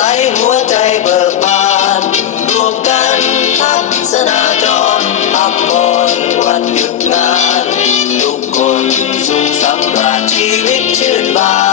สหัวใจเบิกบานรวมกันทัศนาจรพักผ่อนวันหยุดงาน ทุกคนสุขสำราญชีวิตชื่นบาน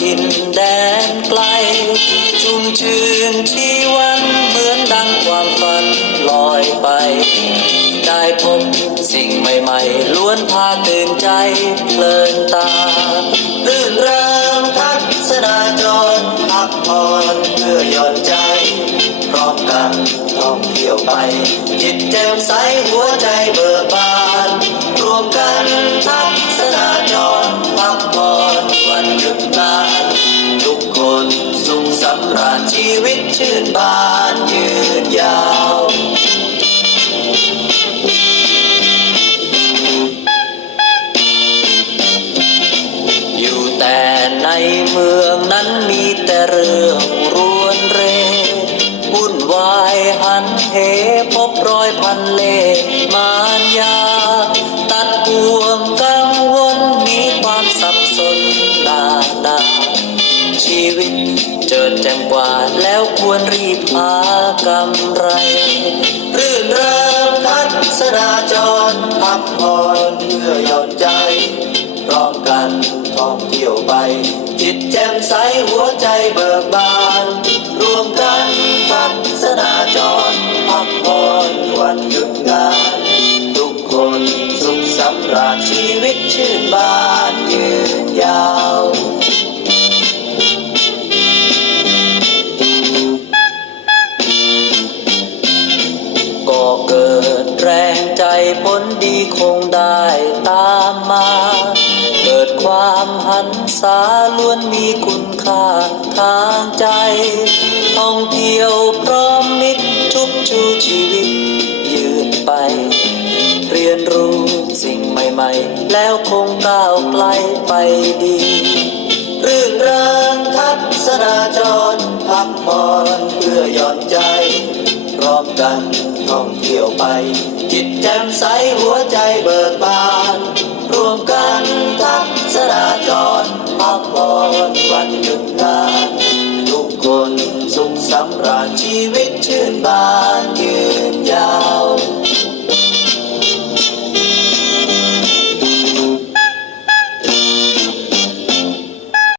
ถิ่นแดนไกล ชุ่มชื่นชีวันเหมือนดังความฝันลอยไป ได้พบสิ่งใหม่ๆ ล้วนพาตื่นใจเพลินตารื่นเริงทัศนาจรพักผ่อนเพื่อหย่อนใจ พร้อมกันท่องเที่ยวไป จิตแจ่มใสหัวใจเบิกบาน รวมกันำราญชีวิตชื่นบานยืนยาวอยู่แต่ในเมืองนั้นมีแต่เรื่องรวนเรวุ่นวายหันเหพบรอยพันเล่มานยา ตัดห่วงกังวลมีความสับสนดาดาชีวิต จิดแจ่มกว่าแล้วควรรีบหากำไร รื่นเริงทัศนาจรพักผ่อนเพื่อหย่อนใจพร้อมกันท่องเที่ยวไป จิตแจ่มใสหัวใจเบิกบาน รวมกันทัศนาจรพักผ่อนวันหยุดงาน ทุกคนสุขสำราญชีวิตชื่นบานยืนยาว เกิดแรงใจผลดีคงได้ตามมา เกิดความหันษาล้วนมีคุณค่าทางใจ ท่องเที่ยวพร้อมมิตรชุบชูชีวิตยืนไป เรียนรู้สิ่งใหม่ๆ แล้วคงก้าวไกลไปดีรื่นเริงทัศนาจรพักผ่อนเพื่อหย่อนใจ กันท่องเที่ยวไป จิตแจ่มใสหัวใจเบิกบานรวมกันทักสราจรพักผ่อนวันหยุดงานทุกคนสุขสำราญชีวิตชื่นบานยืนยาว